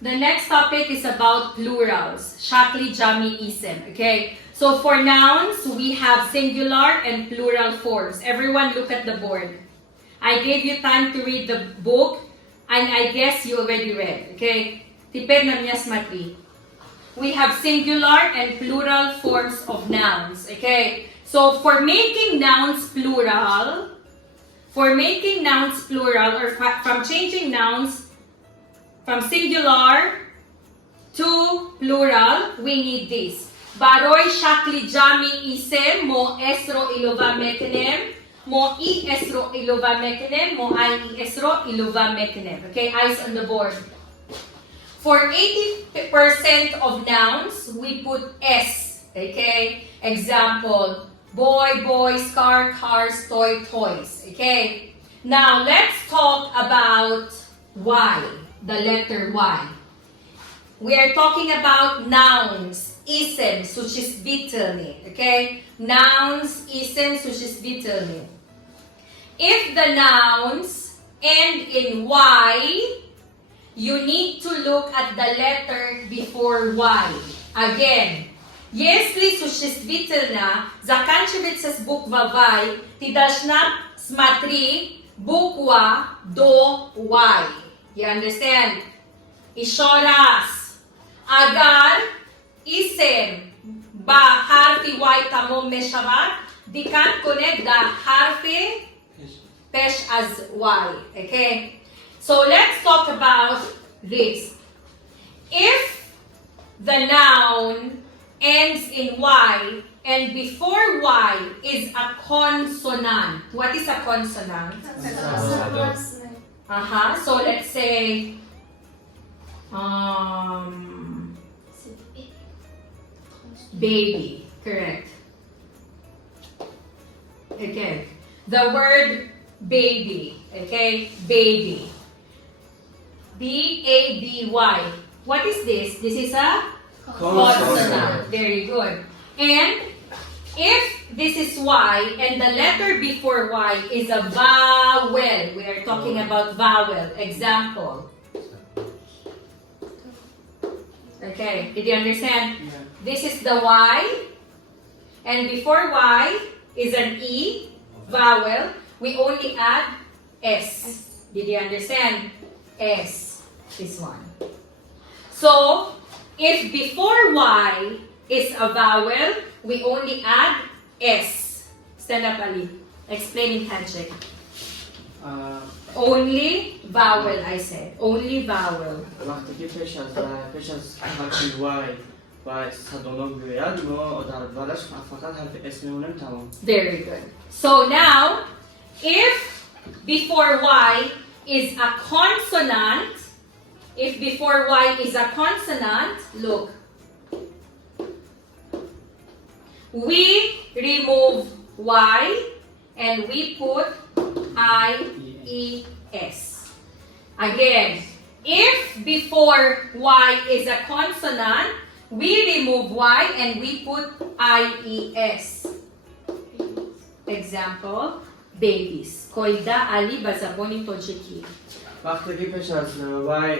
The next topic is about plurals, shakli, ҷамъи, ism. Okay, so for nouns we have singular and plural forms. Everyone look at the board. I gave you time to read the book and I guess you already read. Okay, tipid na niya smatri. We have singular and plural forms of nouns. Okay, so for making nouns plural, or from changing nouns from singular to plural, we need this. Baroi, shakli, ҷамъи, ism, mo esro, ilova, mekунем, mo I esro, ilova, mekунем, mo I esro, ilova, mekунем. Okay, eyes on the board. For 80% of nouns, we put S. Okay, example, boy, boys, car, cars, toy, toys. Okay, now let's talk about Y. The letter Y. We are talking about nouns, ism, существительное. Okay? Nouns, ism, существительное. If the nouns end in Y, you need to look at the letter before Y. Again, если существительное заканчивается с буквой Y, ты должна смотреть буква до Y. You understand? Еще раз. Agar ism ba harfi Y tamom meshavat, they can connect the harfi pesh as Y. Okay? So let's talk about this. If the noun ends in Y and before Y is a consonant. What is a consonant? So let's say baby, correct. Okay, the word baby, okay, baby. B-A-B-Y. What is this? This is a consonant. Very good. And if this is Y and the letter before Y is a vowel, we are talking about vowel. Example. Okay, did you understand? Yeah. This is the Y, and before Y is an E, vowel. We only add S. Did you understand? S, this one. So, if before Y is a vowel, we only add S. Stand up, Ali. Explain in handshake. Only vowel, I said. Only vowel. وقتی که پیش از حرف Y و صدانا بیاید ما در اولش فقط حرف S میمونیم تمام. Very good. So now, if before Y is a consonant, look, we remove Y and we put I-E-S. Again, if before Y is a consonant, we remove Y and we put I-E-S. Example, babies. Koida Ali bazaboni tojiki. وقتی که پیش از Y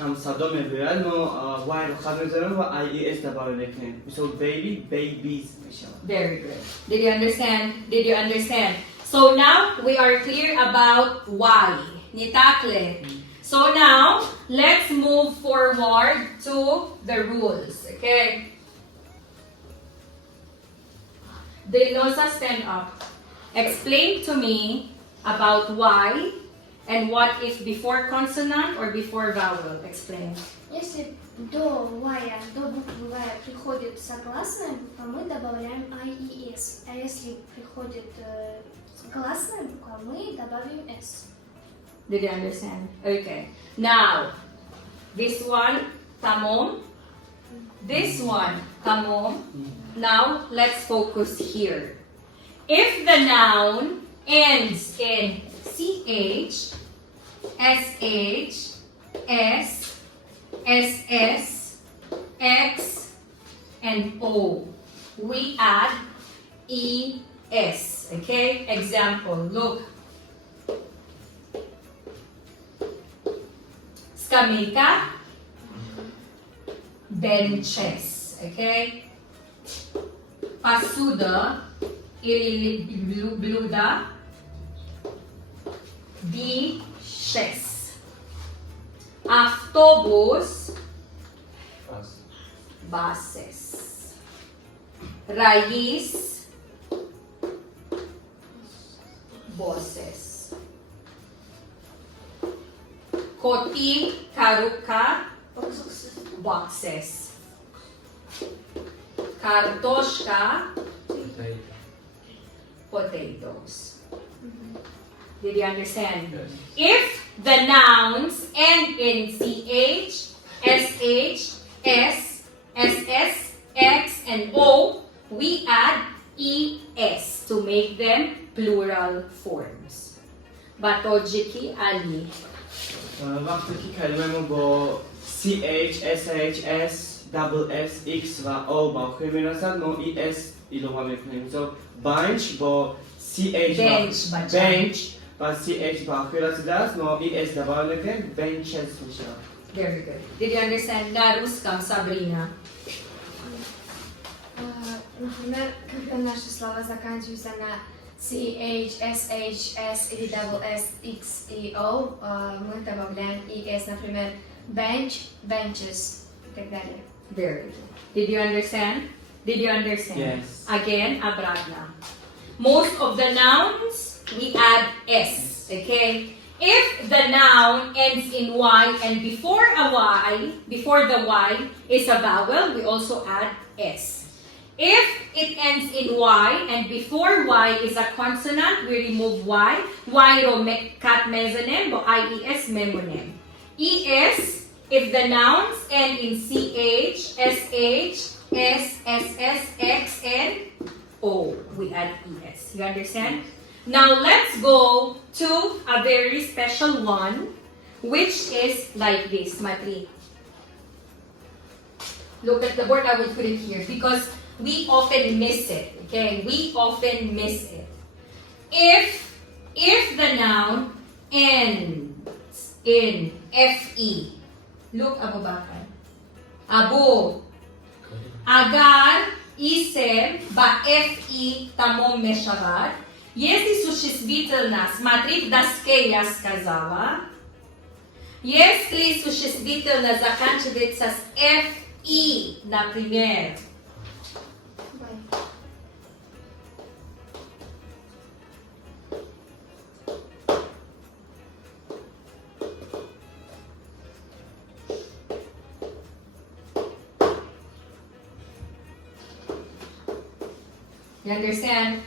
هم صدا میباید ما Y رو خط میذاریم و IES دوباره میکنیم. مثل baby, babies میشه. Very good. Did you understand? Did you understand? So now we are clear about Y. Nitakle. So now let's move forward to the rules. Okay? Dinosa, stand up. Explain to me about Y and what if before consonant or before vowel. Explain. Если до Y, до буквы Y приходит согласная буква, мы добавляем IES. А если приходит гласная буква, мы добавим S. Did you understand? Okay. Now, this one, tamom. This one, tamom. Now, let's focus here. If the noun ends in CH, SH, S, SS, X, and O, we add ES. Okay? Example, look. Скамейка, benches. Okay? Посуда или блюдо. Dishes. Автобус. Buses. Райс. Bosses. Koti, karuka, boxes. Kartoshka, potatoes. Did you understand? Yes. If the nouns end in CH, SH, S, SS, X, and O, we add ES to make them plural forms. Batojiki Ali. وقتی که کلمه ما با CH, SH, S, double S, X و O با آخر میرسد ما ES ilova میکنیم. So bench با CH bench با CH با آخر رسیده است ما ES دبار میکنیم benches میشه. Very good. Did you understand? На русском, Sabrina. Например, когда наши слова заканчиваются на CH, SH, S или double S, X и O, мы добавляем ES, например, bench, benches и так далее. Very good. Did you understand? Did you understand? Yes. Again, обратно. Most of the nouns, we add S, okay? If the noun ends in Y and before the Y is a vowel, we also add S. If it ends in Y and before Y is a consonant, we remove Y. Y ro kat mezonem, bo IES memonem. ES, if the nouns end in CH, SH, S, SS, X, and O, we add ES. You understand? Now let's go to a very special one, which is like this, Matri. Look at the board, I will put it here because we often miss it, okay? We often miss it. If the noun ends in FE, look Abu Bakr. Abu, Agar, Isem, ba FE, Tamom Meshavar. Если существительное, смотри, в доске я сказала, если существительное заканчивается с FE, например, you understand?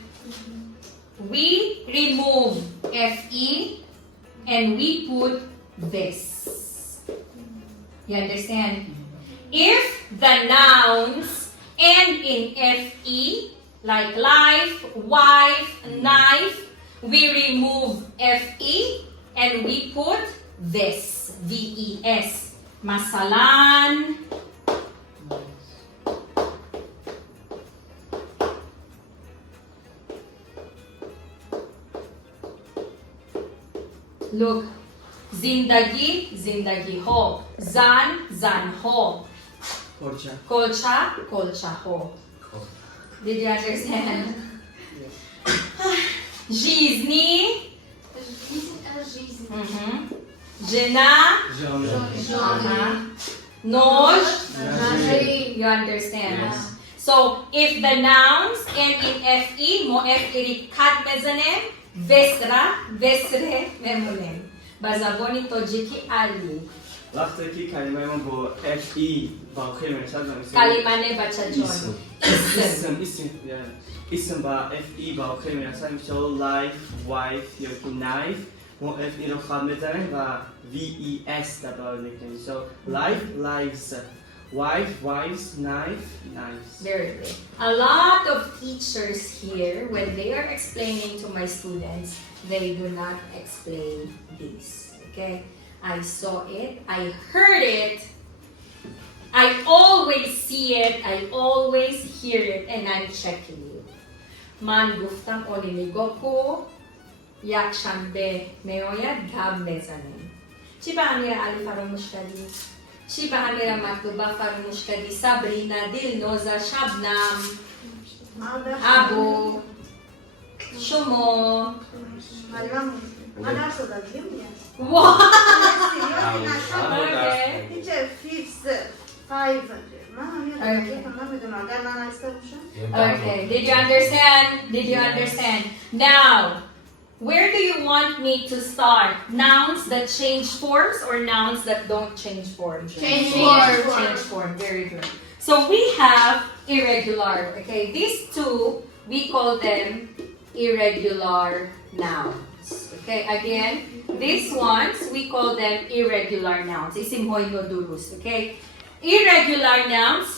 We remove FE and we put this. You understand? If the nouns end in FE, like life, wife, knife, we remove FE and we put this, VES. Masalan. Look, zindagi, zindagi-ho, zan, zan-ho, kolcha, kolcha-ho. Did you understand? Жизни, жена, нож, you understand? Yes. So, if the nouns end in FE, mo FE kat mezonem, Vesra, vesre, memonem. Bazaboni tojiki ali. وقتی که کلمه ما با FE با آخر میرسد Kalimane bacha John. اسم با FE با آخر میرسد میشه life, wife یا که knife ما FE رو خواهم میزنیم و VES دبار میکنیم. So life, lives, wife, wives, knife, knives. Very good. A lot of teachers here, when they are explaining to my students, they do not explain this. Okay? I saw it, I heard it, I always see it, I always hear it, and I'm checking you. Man guftam olimigoku, yak shambe meoyad gab mezanim. Chi ba amira ali faramush kadi? چی به همه مکتوبه فرموش کردی؟ سابرینا، دلنوزا، شبنم، ابو، شما. Wow. Okay. Did you understand? Did you understand? Now, where do you want me to start? Nouns that change forms or nouns that don't change forms? Change form. Change form. Very good. So we have irregular. Okay, these two we call them irregular nouns. Okay, again, these ones we call them irregular nouns. Исмҳои нодуруст. Okay, irregular nouns.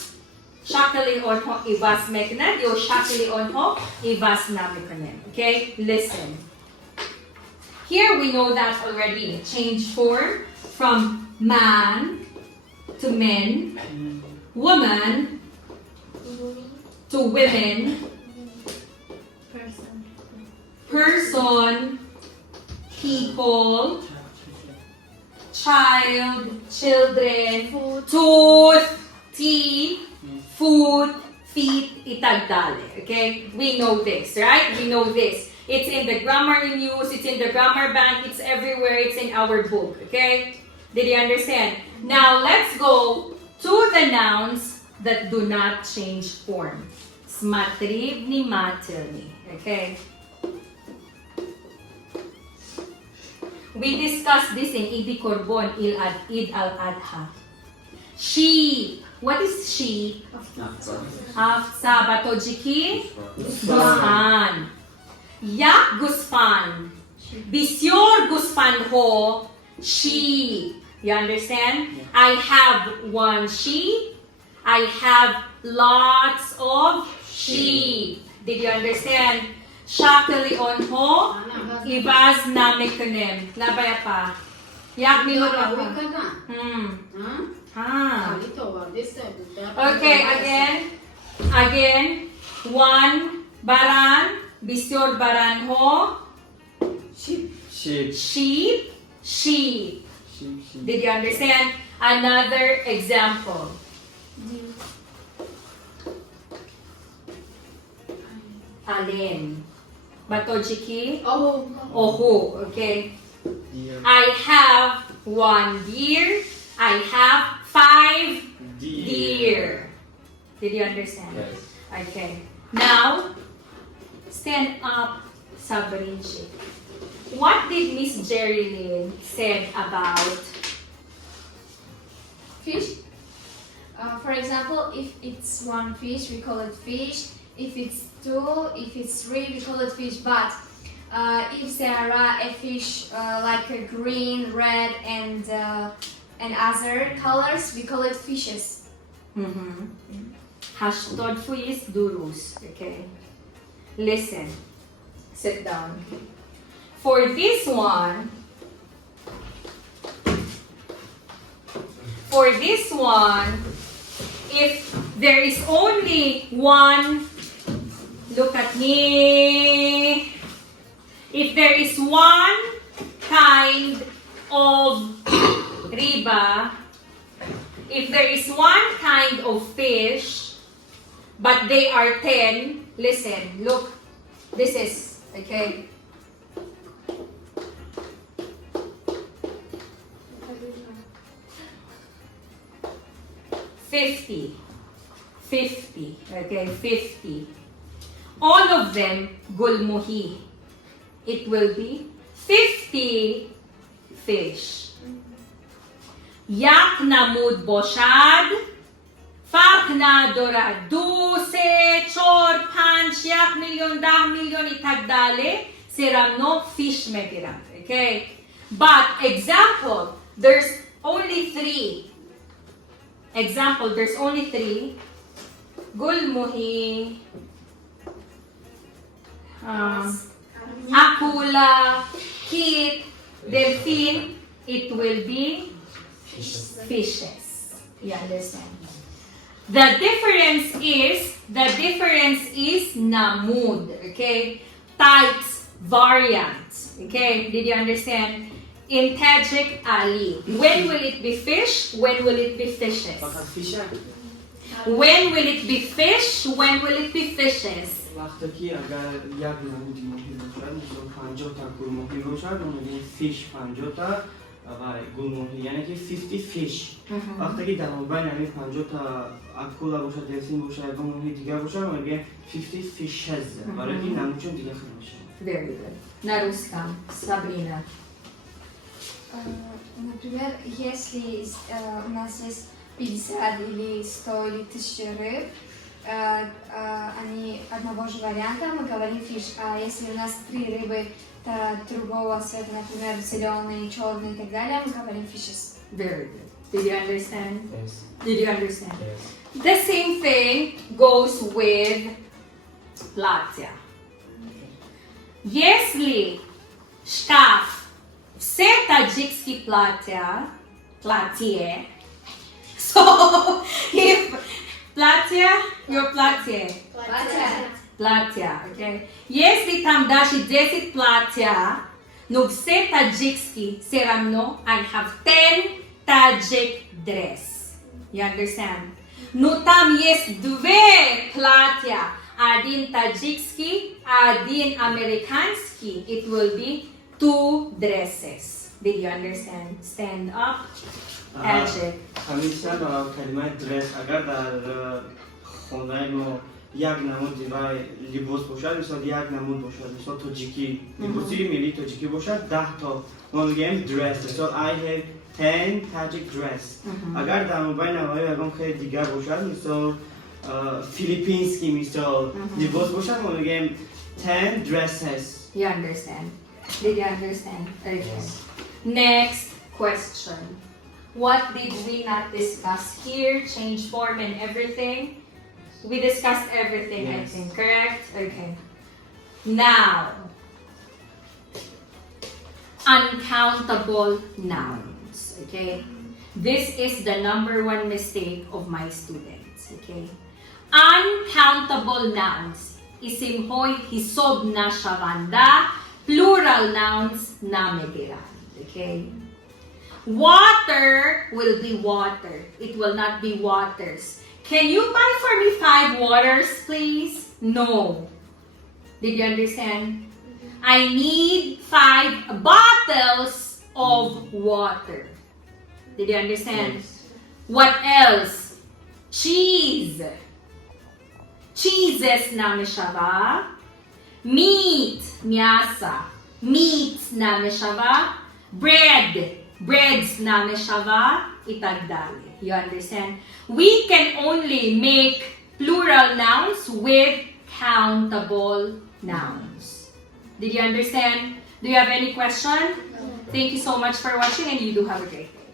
Шакли онҳо иваз мекунанд ё шакли онҳо иваз намекунем. Okay, listen. Here we know that already. Change form from man to men, woman to women, person, people, child, children, tooth, teeth, food, feet, itagdale. Okay? We know this, right? We know this. It's in the grammar in use, it's in the grammar bank, it's everywhere, it's in our book. Okay? Did you understand? Now let's go to the nouns that do not change form. Смотри внимательно. Okay? We discussed this in Idi Korbon, Eid al-Adha. Sheep. What is sheep? Овца. Батоджики? Гусфан. Як гусфан? Бисёр гусфанҳо. Sheep. You understand? I have one sheep. I have lots of sheep. Did you understand? Шакли онҳо иваз намекунем. Лабая па. Як минут па. Okay, again, one baran, бисёр баранҳо, sheep. Did you understand? Another example. Alin. Batojiki? Ohu. Okay. I have one deer. I have 5 deer. Did you understand? Yes. Okay. Now, stand up, Sabrinchi. What did Miss Jerilyn said about Fish. For example, if it's one fish, we call it fish. If it's 2, if it's 3, we call it fish. But if there are a fish like a green, red, and other colors, we call it fishes. Hashtod is durus. Okay. Listen. Sit down. For this one, if there is only one, look at me. If there is one kind of riba, if there is one kind of fish, but they are 10, listen, look, this is, okay, 50, okay, 50. All of them gulmuhi. It will be 50 fish. Yak namud boshad, farq nadorad. 2, 3, 4, 5, 1 million, 10 million itagdale, seramno fish megiram. Okay? But example, there's only 3. Example, there's only 3. Gulmuhi, akula, kit, delphin, it will be fishes. You understand? The difference is namud, okay? Types, variants, okay? Did you understand? In Tajik, Ali. When will it be fish? When will it be fishes? فقط فیشه. When will it be fish? When will it be fishes? وقتی که اگر یک نمودی ماهی باشد مثلا 50 تا گل ماهی باشد اون میگه فیش 50 تا و گل ماهی یعنی که 50 فیش. وقتی که در بین یعنی 50 تا اکولا باشد دلفین باشد گل ماهی دیگه باشد اون میگه 50 fishes. برای این نمودشون دیگه خیلی میشه. Very good. Naruskam, Sabrina. Например, если у нас есть 50 или 100 или 1000 рыб, они одного же варианта, мы говорим fish. А если у нас 3 рыбы другого цвета, например, зеленый, черный и так далее, мы говорим fishes. Very good. Did you understand? Yes. Did you understand? Yes. The same thing goes with платья. Если шкаф все таджикские платья, so if your платья, okay? Если там даже 10 платья, но все таджикские, все равно I have 10 Tajik dress. You understand? Но там есть 2 платья, один таджикский, один американский. It will be 2 dresses. Did you understand? Stand up. Tajik. همیشه با کلمه درس اگر در خانه ما یک نمود و لباس باشد مثلا یک نمود باشد مثلا تاجیکی لباسی ملی تاجیکی باشد 10 تا ما میگیم درس مثلا I have 10 Tajik dress. اگر در موبایل نمای اگم خیلی دیگر باشد مثلا فیلیپینسکی مثلا لباس باشد ما میگیم 10 dresses. You understand? Did you understand? Okay. Yes. Next question. What did we not discuss here? Change form and everything? We discussed everything, I Yes. think, correct? Okay. Now, uncountable nouns, okay? This is the #1 mistake of my students, okay? Uncountable nouns. исмҳои ҳисоб нашаванда, plural nouns намегиранд, okay? Water will be water. It will not be waters. Can you buy for me 5 waters, please? No. Did you understand? I need 5 bottles of water. Did you understand? Yes. What else? Cheese. Cheeses nameshava. Meat, мясо. Meat nameshava. Bread. Breads nameshava. И так далее. You understand? We can only make plural nouns with countable nouns. Did you understand? Do you have any question? Thank you so much for watching and you do have a great day.